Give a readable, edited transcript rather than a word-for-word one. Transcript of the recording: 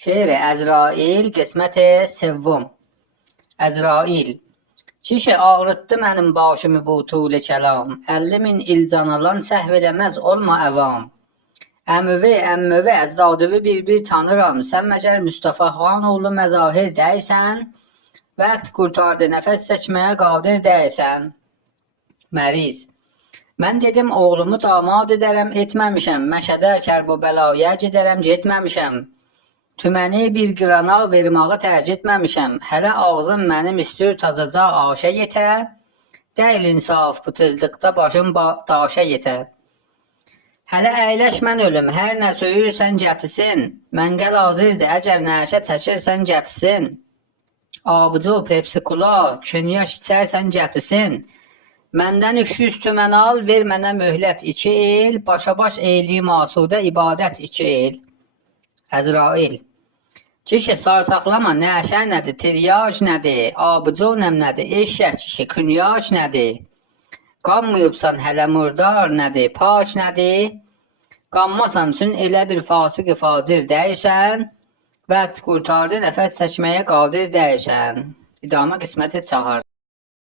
Şeiri Əzrail, qisməti sevvum. Əzrail. Kişi ağrıtdı mənim başımı bu tuli kəlam. 50.000 il can alan səhv eləməz olma əvam. Əmüvi, əmmüvi, əcdadıvi bir tanıram. Sən məgər Mustafa xan oğlu məzahir deysən. Vaxt qurtardı, nəfəs çəkməyə qadir deysən. Məriz. Mən dedim oğlumu damad edərəm, etməmişəm. Məşədə Kərbəlaya gedərəm, getməmişəm. Tüməni bir qırana vermağı tərcih etməmişəm. Hələ ağzım mənim istür tazaca aşa yetə. Deyil insaf bu tezlikdə başım daşa yetə. Hələ əyləş mən ölüm, hər nə söyürsən gətisin. Məngəl hazırdır, əgər nəşə çəkirsən gətisin. Abıcı Pepsi Kula, künyaş içərsən gətisin. Məndən 300 tümən al, ver mənə möhlət 2 il. Başa baş eyliyim asudə ibadət 2 il. Əzrail. Kişi sarsaqlama, nəşə nədir, tiryaj nədir, abıcı nəm nədir, eşək kişi, künyaş nədir. Qanmayıbsan hələ murdar nədir, pak nədir. Qanmasan üçün elə bir fasıq-ı facir deysən. Vaxt qurtardı, nəfəs çəkməyə qadir deysən. İdamə qisməti çağır.